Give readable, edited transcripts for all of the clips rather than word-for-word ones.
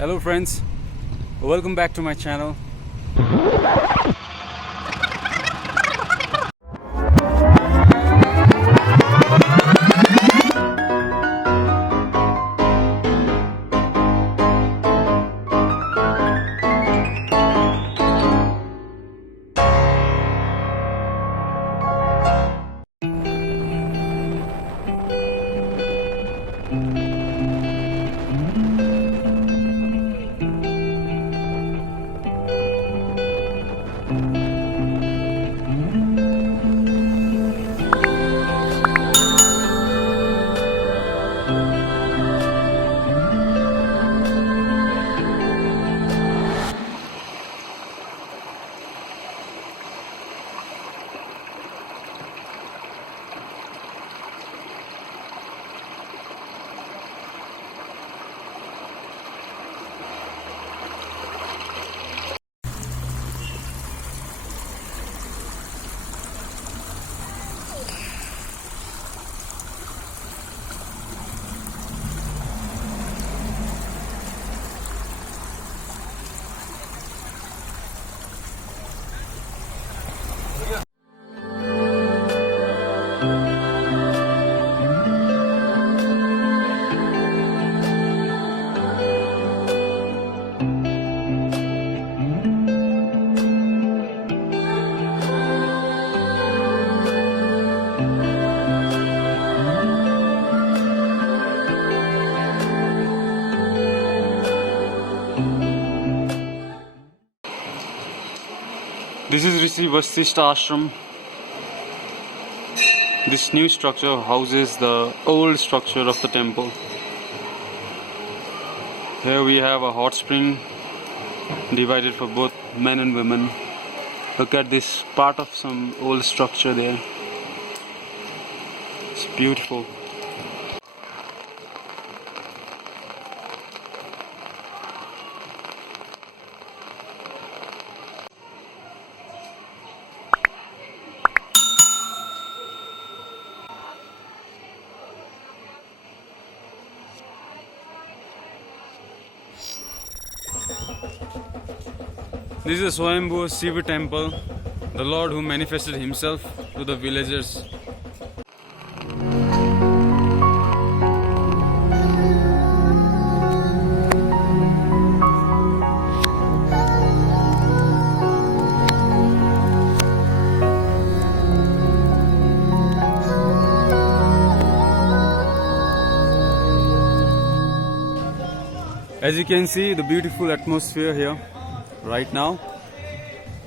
Hello friends, welcome back to my channel. This is Rishi Vashishta Ashram. This new structure houses the old structure of the temple. Here we have a hot spring divided for both men and women. Look at this part of some old structure there. It's beautiful. This is the Svayambhuva Shiva Temple, the Lord who manifested himself to the villagers. As you can see, the beautiful atmosphere here right now.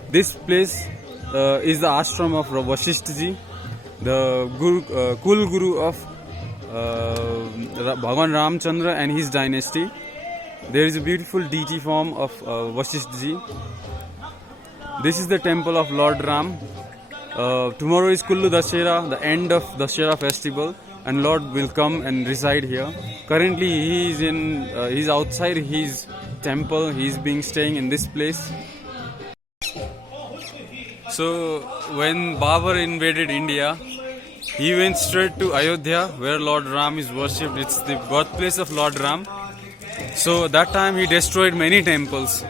This place is the Ashram of Vashisht, the Kul Guru of Bhagwan Ramchandra and his dynasty. There is a beautiful deity form of Vashisht. This is the temple of Lord Ram. Tomorrow is Kullu Dashera, the end of Dashera festival, and Lord will come and reside here. Currently he is he's outside his temple. He's staying in this place. So when Babur invaded India, he went straight to Ayodhya, where Lord Ram is worshipped. It's the birthplace of Lord Ram. So that time he destroyed many temples,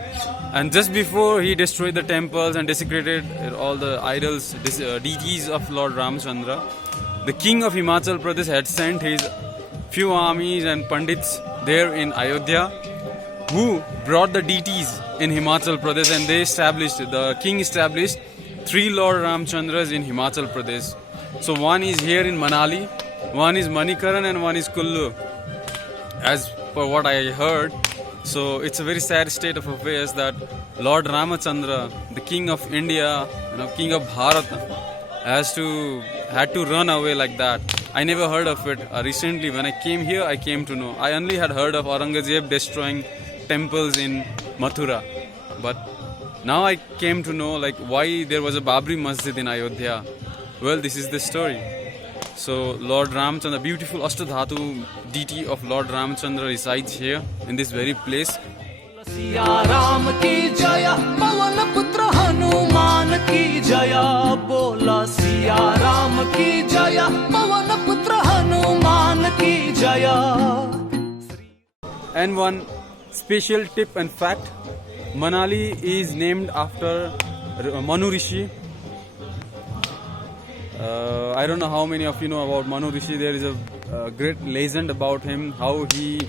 and just before he destroyed the temples and desecrated all the idols, deities of Lord Ramchandra, the king of Himachal Pradesh had sent his few armies and pandits there in Ayodhya, who brought the deities in Himachal Pradesh, and the king established 3 Lord Ramchandras in Himachal Pradesh. So one is here in Manali, one is Manikaran, and one is Kullu, as per what I heard. So it's a very sad state of affairs that Lord Ramachandra, the king of India, king of Bharat, had to run away like that. I never heard of it. Recently when I came here, I came to know. I only had heard of Aurangzeb destroying temples in Mathura, but now I came to know why there was a Babri Masjid in Ayodhya. Well, this is the story. So Lord Ramchandra, beautiful Ashtadhatu deity of Lord Ramchandra resides here in this very place. Siya Ram की जया पवन पुत्र हनुमान की जया बोला सिया राम की जया पवन पुत्र हनुमान की Jaya. And one special tip and fact, Manali is named after Manu Rishi. I don't know how many of you know about Manu Rishi. There is a great legend about him, how he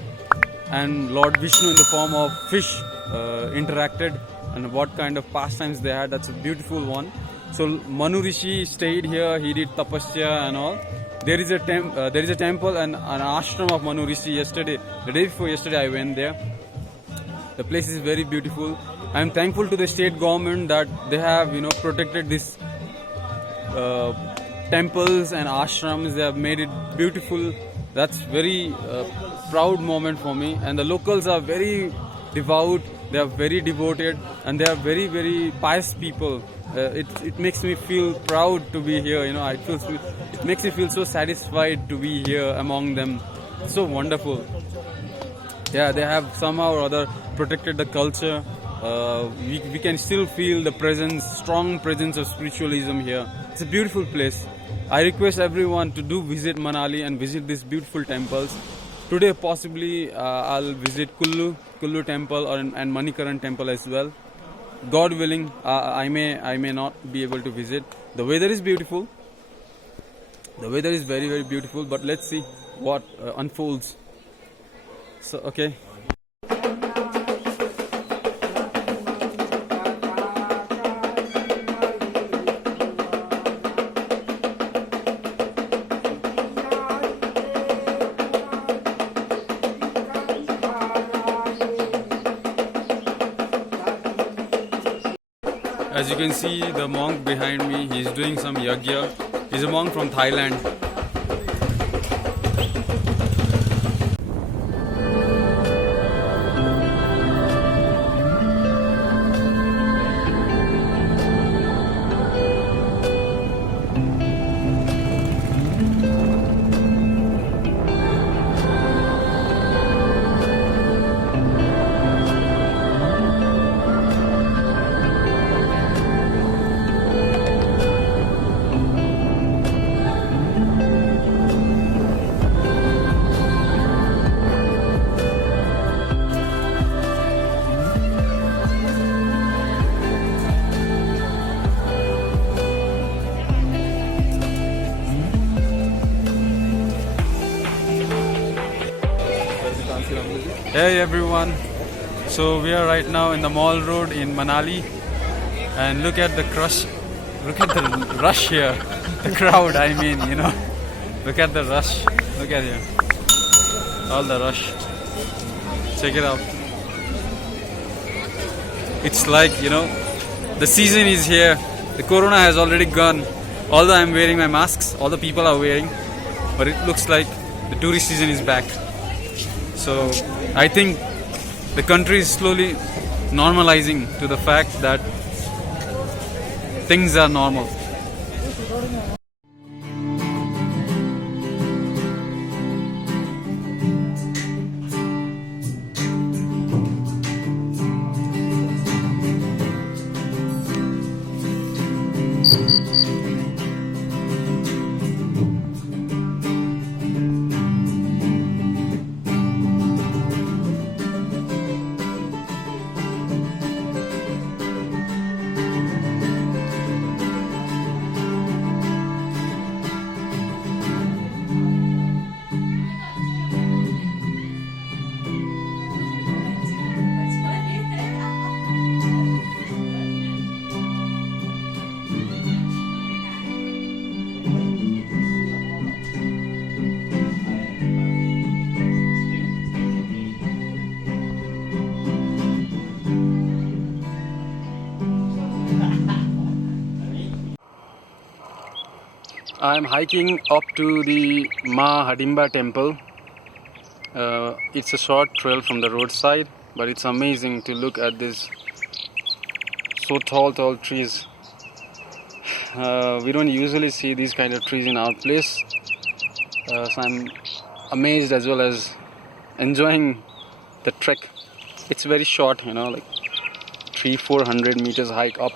and Lord Vishnu in the form of fish interacted and what kind of pastimes they had. That's a beautiful one. So Manu Rishi stayed here, he did tapasya and all. There is a temple and an ashram of Manu Rishi. The day before yesterday I went there. The place is very beautiful. I am thankful to the state government that they have protected this temples and ashrams. They have made it beautiful. That's very proud moment for me. And the locals are very devout. They are very devoted, and they are very, very pious people. It makes me feel proud to be here. It makes me feel so satisfied to be here among them. So wonderful. Yeah, they have somehow or other protected the culture. We can still feel the strong presence of spiritualism here. It's a beautiful place. I request everyone to do visit Manali and visit these beautiful temples. Today possibly I'll visit Kullu temple and Manikaran temple as well. God willing, I may not be able to visit. The weather is beautiful. The weather is very, very beautiful, but let's see what unfolds. So, okay. As you can see, the monk behind me, he's doing some yagya. He's a monk from Thailand. Hey everyone, so we are right now in the Mall Road in Manali, and look at the rush here, the crowd, look at the rush, look at here, all the rush, check it out. It's like, the season is here, the corona has already gone, although I'm wearing my masks, all the people are wearing, but it looks like the tourist season is back. So I think the country is slowly normalizing to the fact that things are normal. I am hiking up to the MAHADEV temple. It's a short trail from the roadside, but it's amazing to look at this so tall trees. We don't usually see these kind of trees in our place, so I'm amazed as well as enjoying the trek. It's very short, like 300-400 meters hike up.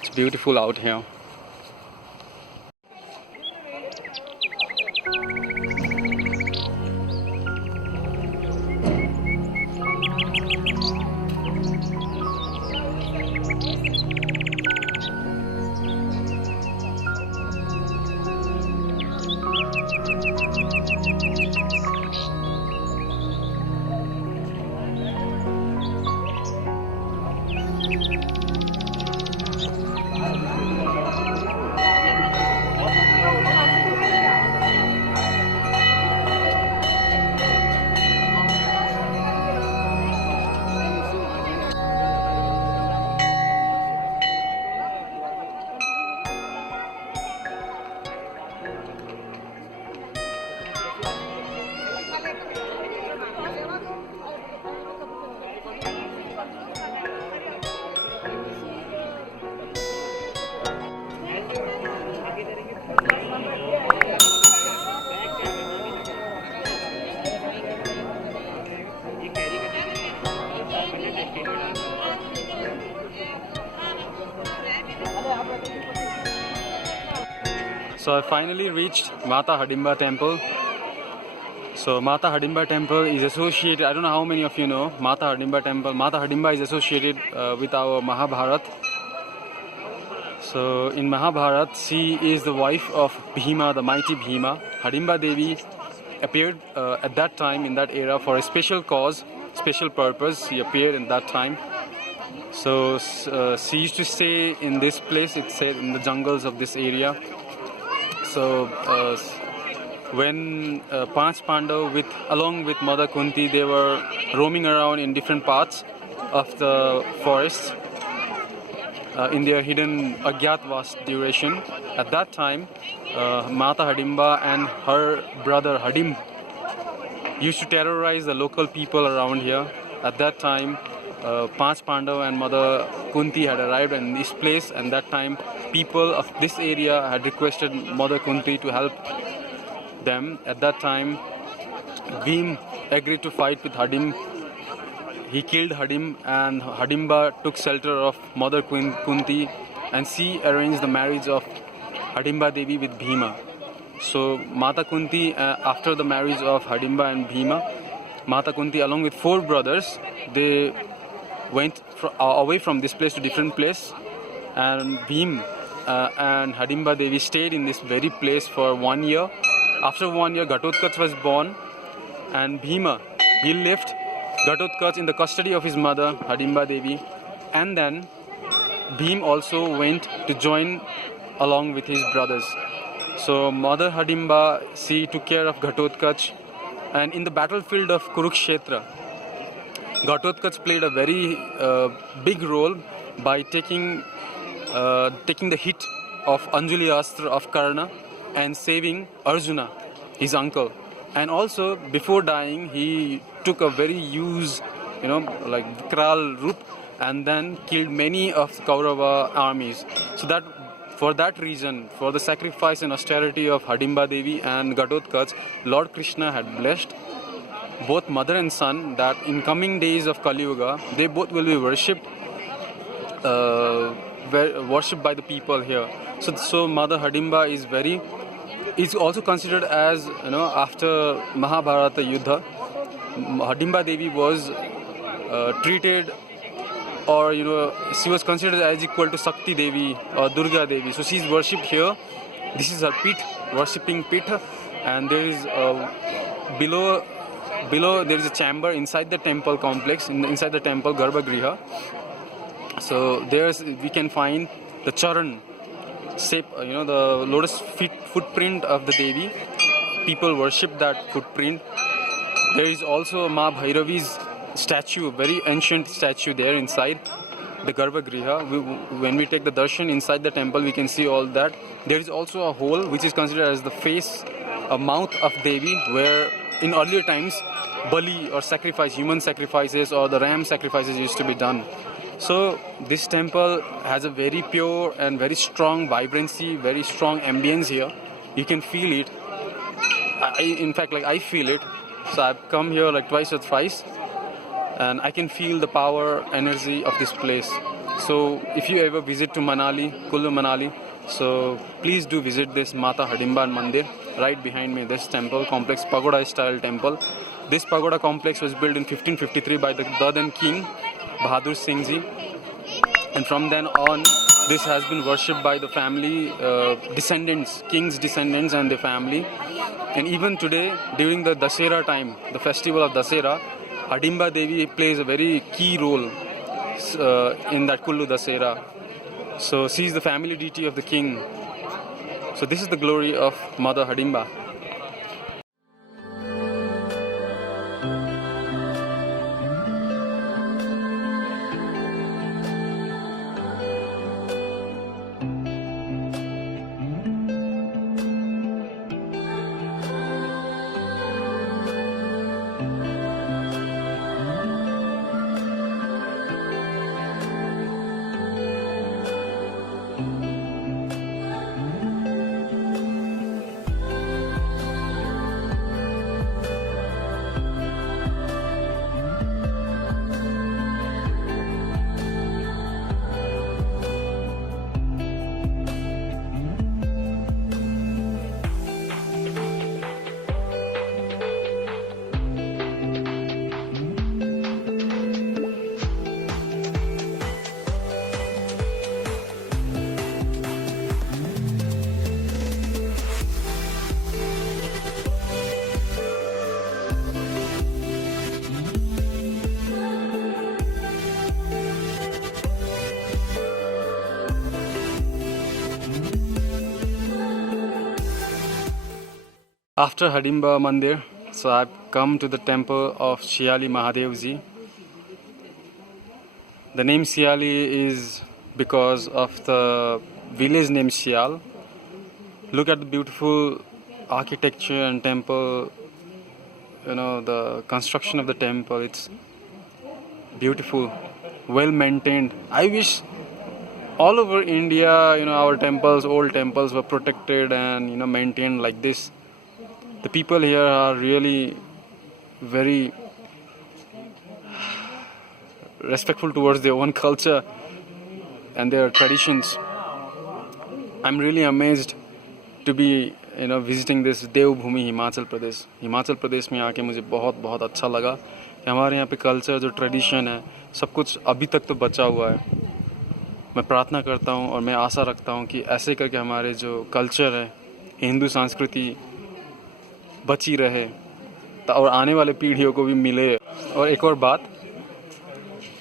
It's beautiful out here. So I finally reached Mata Hidimba Temple. So Mata Hidimba Temple is associated, I don't know how many of you know, Mata Hidimba Temple. Mata Hidimba is associated with our Mahabharat. So in Mahabharat, she is the wife of Bhima, the mighty Bhima. Hidimba Devi appeared at that time, in that era, for a special cause, special purpose. She appeared in that time. So she used to stay in this place, it's said, in the jungles of this area. So when Panch Pandav along with Mother Kunti, they were roaming around in different parts of the forest in their hidden Agyatwas duration. At that time, Mata Hidimba and her brother Hidim used to terrorize the local people around here. At that time, Panch Pandav and Mother Kunti had arrived in this place, and that time people of this area had requested Mother Kunti to help them. At that time, Bhim agreed to fight with Hidim. He killed Hidim, and Hidimba took shelter of Mother Kunti, and she arranged the marriage of Hidimba Devi with Bhima. So Mata Kunti, after the marriage of Hidimba and Bhima, Mata Kunti along with 4 brothers, they went away from this place to different place, and Bhim and Hidimba Devi stayed in this very place for 1 year. After 1 year, Ghatotkacha was born, and Bhima, he left Ghatotkacha in the custody of his mother, Hidimba Devi, and then Bhim also went to join along with his brothers. So Mother Hidimba, she took care of Ghatotkacha, and in the battlefield of Kurukshetra, Ghatotkacha played a very big role by taking the hit of Anjali Astra of Karna and saving Arjuna, his uncle. And also, before dying, he took a very like Kral route, and then killed many of the Kaurava armies. So that, for that reason, for the sacrifice and austerity of Hidimba Devi and Ghatotkacha, Lord Krishna had blessed both mother and son that in coming days of Kali Yuga, they both will be worshipped by the people here. So Mother Hidimba is also considered as, after Mahabharata Yuddha, Hidimba Devi was treated, or she was considered as equal to Sakti Devi or Durga Devi. So she is worshipped here. This is her pit, worshipping pit, and there is below there is a chamber inside the temple complex, inside the temple Garbhagriha. So we can find the charan shape, the lotus footprint of the Devi. People worship that footprint. There is also Ma Bhairavi's statue, very ancient statue there inside the Garbhagriha. When we take the darshan inside the temple, we can see all that. There is also a hole which is considered as the face, a mouth of Devi, where in earlier times Bali or human sacrifices or the ram sacrifices used to be done. So this temple has a very pure and very strong vibrancy, very strong ambience here. You can feel it. In fact, I feel it. So I've come here like twice or thrice, and I can feel the power, energy of this place. So if you ever visit to Manali, Kullu Manali, so please do visit this Mata Hidimba Mandir. Right behind me, this temple complex, pagoda style temple. This pagoda complex was built in 1553 by the Dadan king Bahadur Singh Ji, and from then on this has been worshipped by the family descendants, king's descendants and their family. And even today, during the Dasera time, the festival of Dasera, Hidimba Devi plays a very key role in that Kullu Dasera. So she is the family deity of the king. So this is the glory of Mother Hidimba. After HIDIMBA Mandir, so I've come to the temple of SIYALI MAHADEV ji. The name SIYALI is because of the village name Siyal. Look at the beautiful architecture and temple, the construction of the temple. It's beautiful, well maintained. I wish all over India, our temples, old temples were protected and maintained like this. The people here are really very respectful towards their own culture and their traditions. I'm really amazed to be visiting this देवभूमि हिमाचल प्रदेश. हिमाचल प्रदेश में आके मुझे बहुत बहुत अच्छा लगा कि हमारे यहाँ पे कल्चर जो ट्रेडिशन है सब कुछ अभी तक तो बचा हुआ है. मैं प्रार्थना करता हूँ और मैं आशा रखता हूँ कि ऐसे करके हमारे जो कल्चर है, हिंदू संस्कृति बची रहे और आने वाले पीढ़ियों को भी मिले. और एक और बात,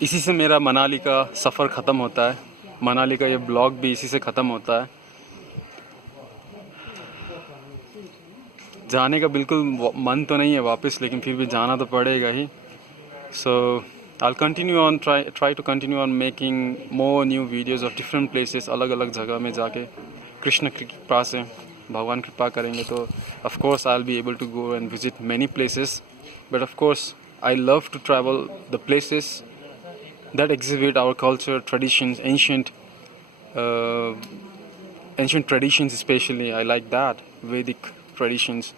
इसी से मेरा मनाली का सफ़र ख़त्म होता है. मनाली का ये ब्लॉग भी इसी से ख़त्म होता है. जाने का बिल्कुल मन तो नहीं है वापस, लेकिन फिर भी जाना तो पड़ेगा ही. सो I'll continue on, try to continue on making more new videos of different places. अलग अलग जगह में जाके कृष्ण की कृपा से, भगवान कृपा करेंगे तो of course I'll be able to go and visit many places. But of course I love to travel the places that exhibit our culture, traditions, ancient traditions especially. I like that, Vedic traditions.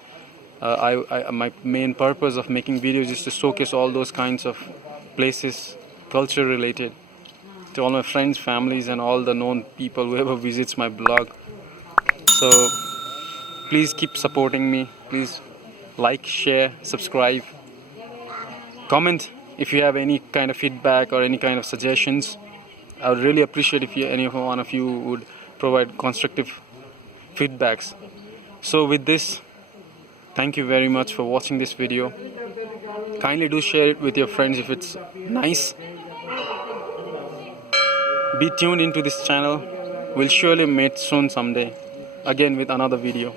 My main purpose of making videos is to showcase all those kinds of places, culture related, to all my friends, families and all the known people, whoever visits my blog. So please keep supporting me. Please like, share, subscribe, comment if you have any kind of feedback or any kind of suggestions. I would really appreciate if any one of you would provide constructive feedbacks. So with this, thank you very much for watching this video. Kindly do share it with your friends if it's nice. Be tuned into this channel. We'll surely meet soon someday again with another video.